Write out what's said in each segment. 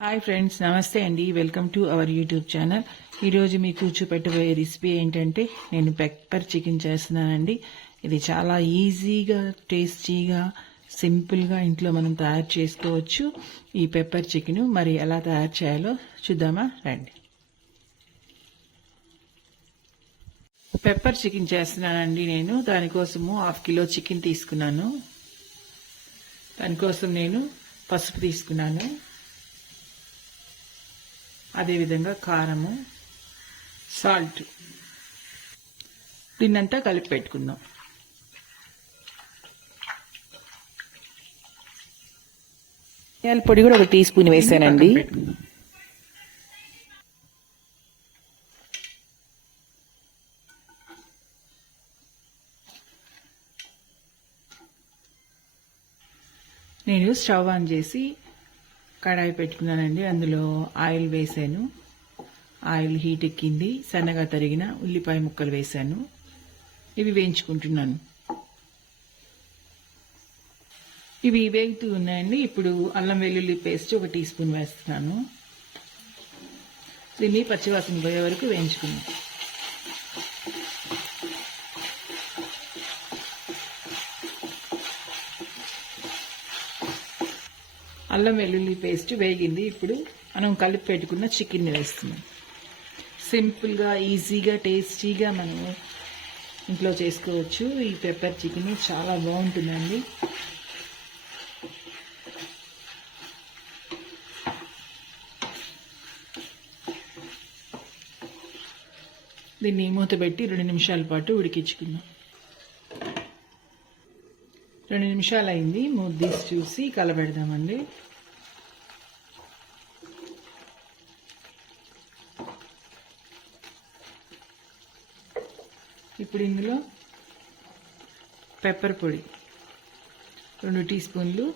Hi friends నమస్తే అండి. Welcome to our YouTube channel ఈరోజు మీకు చూపెట్టబోయే రెసిపీ ఏంటంటే నేను పెప్పర్ చికెన్ చేస్తున్నానండి. ఇది చాలా ఈజీగా టేస్టీగా సింపుల్గా ఇంట్లో మనం తయారు చేసుకోవచ్చు. ఈ పెప్పర్ చికెన్ మరి ఎలా తయారు చేయాలో చూద్దామా? రండి. పెప్పర్ చికెన్ చేస్తున్నానండి నేను. దానికోసము హాఫ్ కిలో చికెన్ తీసుకున్నాను. దానికోసం నేను పసుపు తీసుకున్నాను. అదేవిధంగా కారము సాల్ట్ దీన్నంతా కలిపి పెట్టుకుందాం మిరియాల పొడి కూడా ఒక టీ స్పూన్ వేసానండి. నేను స్టవ్ ఆన్ చేసి కడాయి పెట్టుకున్నానండి. అందులో ఆయిల్ వేసాను. ఆయిల్ హీట్ ఎక్కింది. సన్నగా తరిగిన ఉల్లిపాయ ముక్కలు వేసాను. ఇవి వేయించుకుంటున్నాను. ఇవి వేగుతూ ఉన్నాయండి. ఇప్పుడు అల్లం వెల్లుల్లి పేస్ట్ ఒక టీ స్పూన్ వేస్తున్నాను. దీన్ని పచ్చివాసన పోయే వరకు వేయించుకున్నాను అల్లం వెల్లుల్లి పేస్ట్ వేగింది. ఇప్పుడు మనం కలిపి పెట్టుకున్న చికెన్ని వేస్తున్నాం. సింపుల్గా ఈజీగా టేస్టీగా మనము ఇంట్లో చేసుకోవచ్చు. ఈ పెప్పర్ చికెన్ చాలా బాగుంటుందండి. దీన్ని మూత పెట్టి రెండు నిమిషాల పాటు ఉడికించుకుందాం. రెండు నిమిషాలు అయింది మూత తీసి చూసి కలబెడదామండి. ఇప్పుడు ఇందులో పెప్పర్ పొడి. రెండు టీ స్పూన్లు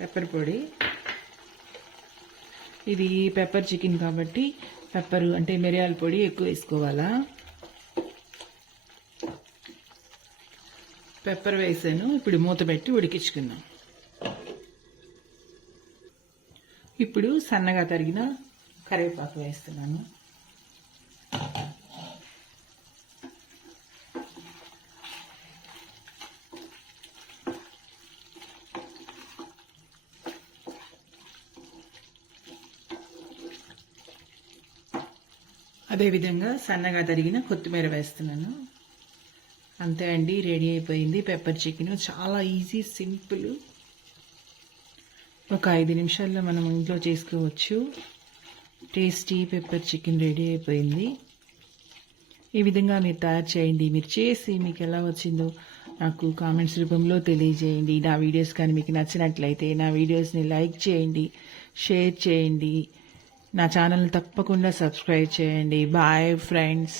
పెప్పర్ పొడి. ఇది పెప్పర్ చికెన్ కాబట్టి పెప్పరు అంటే మిరియాల పొడి ఎక్కువ వేసుకోవాలా? పెప్పర్ వేసాను. ఇప్పుడు మూత పెట్టి ఉడికించుకుందాం. ఇప్పుడు సన్నగా తరిగిన కరివేపాకు వేస్తున్నాను. అదేవిధంగా సన్నగా తరిగిన కొత్తిమీర వేస్తున్నాను. అంతే అండి రెడీ అయిపోయింది. పెప్పర్ చికెన్ చాలా ఈజీ సింపుల్. ఒక ఐదు నిమిషాల్లో మనం ఇంట్లో చేసుకోవచ్చు. టేస్టీ పెప్పర్ చికెన్ రెడీ అయిపోయింది. ఈ విధంగా మీరు తయారు చేయండి. మీరు చేసి మీకు ఎలా వచ్చిందో నాకు కామెంట్స్ రూపంలో తెలియజేయండి. నా వీడియోస్ కానీ మీకు నచ్చినట్లయితే నా వీడియోస్ని లైక్ చేయండి షేర్ చేయండి. నా ఛానల్ తప్పకుండా సబ్స్క్రైబ్ చేయండి. Bye friends.